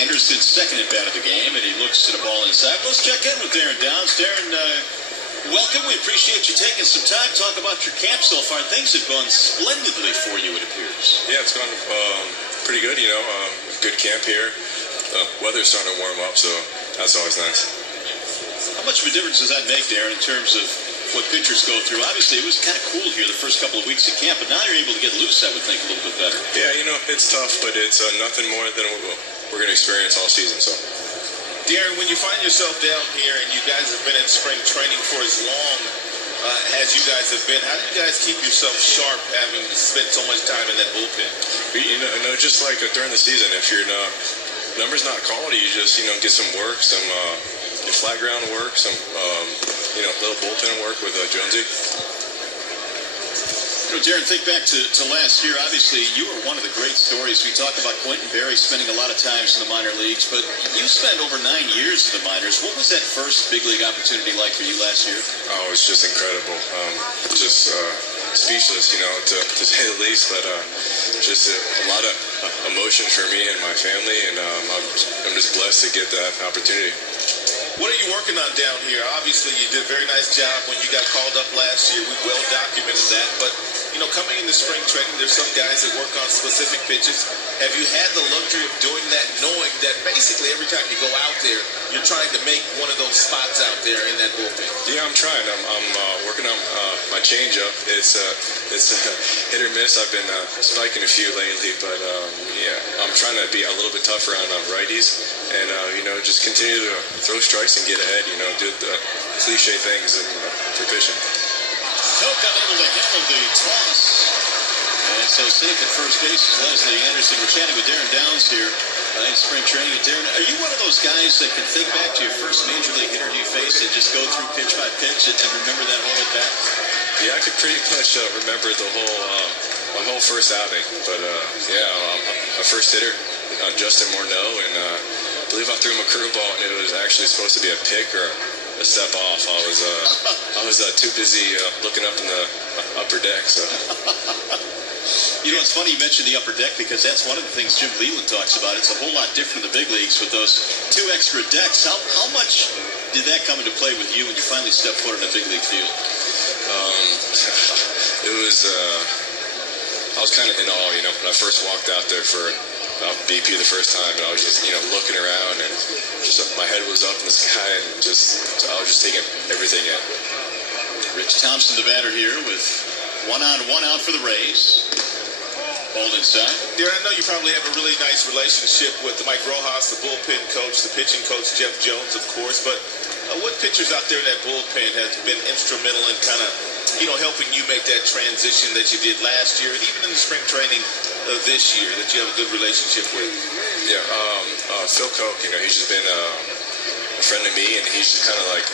Anderson's second at bat of the game, and he looks to the ball inside. Let's check in with Darin Downs. Darin, welcome. We appreciate you taking some time to talk about your camp so far. Things have gone splendidly for you, it appears. Yeah, it's gone pretty good, good camp here. Weather's starting to warm up, so that's always nice. How much of a difference does that make, Darin, in terms of what pitchers go through? Obviously, it was kind of cool here the first couple of weeks of camp, but now you're able to get loose, I would think, a little bit better. Yeah, it's tough, but it's nothing more than we're going to experience all season. So, Darin, when you find yourself down here and you guys have been in spring training for as long as you guys have been, how do you guys keep yourself sharp having spent so much time in that bullpen? Just like during the season, if your number's not called, you just get some work, some flat ground work, some little bullpen work with Jonesy. Darin, think back to last year. Obviously, you were one of the great stories. We talked about Quentin Berry spending a lot of times in the minor leagues, but you spent over 9 years in the minors. What was that first big league opportunity like for you last year? Oh, it was just incredible. Speechless, to say the least, but just a lot of emotion for me and my family, and I'm just blessed to get that opportunity. What are you working on down here? Obviously, you did a very nice job when you got called up last year. We well documented that. But, coming into spring training, there's some guys that work on specific pitches. Have you had the luxury of doing that, knowing that basically every time you go out there, you're trying to make one of those spots out there in that bullpen? Yeah, I'm trying. I'm working on my changeup. It's hit or miss. I've been spiking a few lately, but I'm trying to be a little bit tougher on righties and just continue to throw strikes and get ahead. Do the cliche things for pitching. Coke unable to handle the toss. And so safe at first base is Leslie Anderson. We're chatting with Darin Downs here in spring training. And Darin, are you one of those guys that can think back to your first major league hitter you faced and just go through pitch by pitch and remember that whole at bat? Yeah, I could pretty much remember the whole my whole first outing. But my first hitter, Justin Morneau, and I believe I threw him a curveball, and it was actually supposed to be a pick or a step off. I was too busy looking up in the upper deck. So. It's funny you mentioned the upper deck because that's one of the things Jim Leland talks about. It's a whole lot different in the big leagues with those 2 extra decks. How much did that come into play with you when you finally stepped foot in a big league field? It was. I was kind of in awe, when I first walked out there for BP the first time, and I was just, looking around, and just my head was up in the sky, and I was just taking everything in. Rich Thompson, the batter here, with 1 on, 1 out for the Rays. Hold inside. Darin, I know you probably have a really nice relationship with Mike Rojas, the bullpen coach, the pitching coach, Jeff Jones, of course, but what pitchers out there in that bullpen has been instrumental in kind of, helping you make that transition that you did last year, and even in the spring training this year, that you have a good relationship with? Yeah, Phil Koch, he's just been a friend of me, and he's just kind of like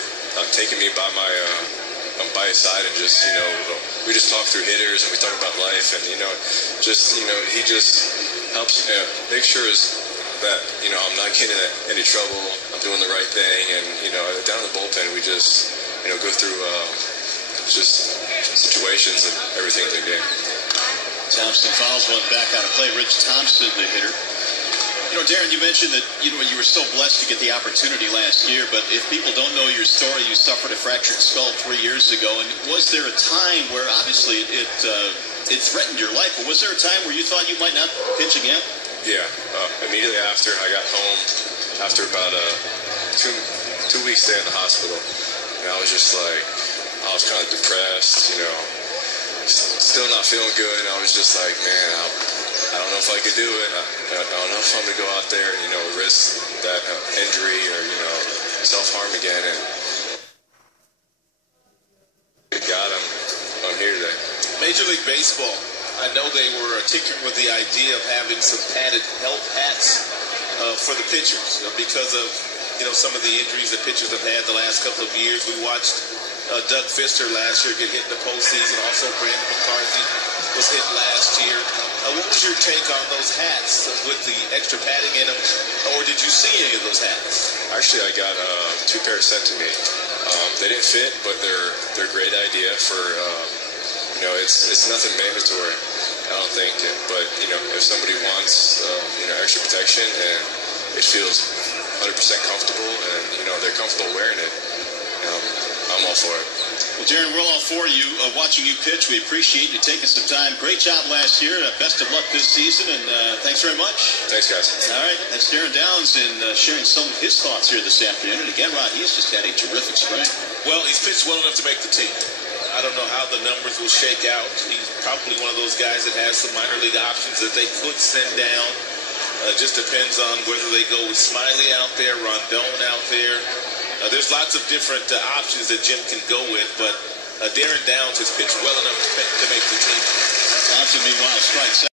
taking me by his side and just, we just talk through hitters and we talk about life, and, he just helps make sure that, I'm not getting in any trouble, I'm doing the right thing, and, down in the bullpen, we just, go through just situations and everything in the game. Thompson fouls one back out of play. Rich Thompson, the hitter. Darin, you mentioned that you were so blessed to get the opportunity last year, but if people don't know your story, you suffered a fractured skull 3 years ago, and was there a time where obviously it threatened your life, but was there a time where you thought you might not pitch again? Yeah, immediately after I got home, after about a 2 week stay in the hospital, and I was just like, I was kind of depressed, still not feeling good, and I was just like, man, I don't know if I could do it. I don't know if I'm going to go out there and, risk that injury or, self-harm again. And God, I'm here today. Major League Baseball, I know they were tinkering with the idea of having some padded health hats for the pitchers because of, some of the injuries that pitchers have had the last couple of years. We watched Doug Fister last year get hit in the postseason. Also, Brandon McCarthy was hit last year. What was your take on those hats with the extra padding in them, or did you see any of those hats? Actually, I got 2 pairs sent to me. They didn't fit, but they're a great idea for, it's nothing mandatory, I don't think. But, if somebody wants, extra protection and it feels 100% comfortable, and they're comfortable wearing it. I'm all for it. Well, Darin, we're all for you. Watching you pitch, we appreciate you taking some time. Great job last year. Best of luck this season, and thanks very much. Thanks, guys. All right, that's Darin Downs and sharing some of his thoughts here this afternoon. And again, Rod, he's just had a terrific spring. Well, he's pitched well enough to make the team. I don't know how the numbers will shake out. He's probably one of those guys that has some minor league options that they could send down. Just depends on whether they go with Smiley out there, Rondon out there. There's lots of different options that Jim can go with, but Darin Downs has pitched well enough to make the team. Thompson, meanwhile, strikes out.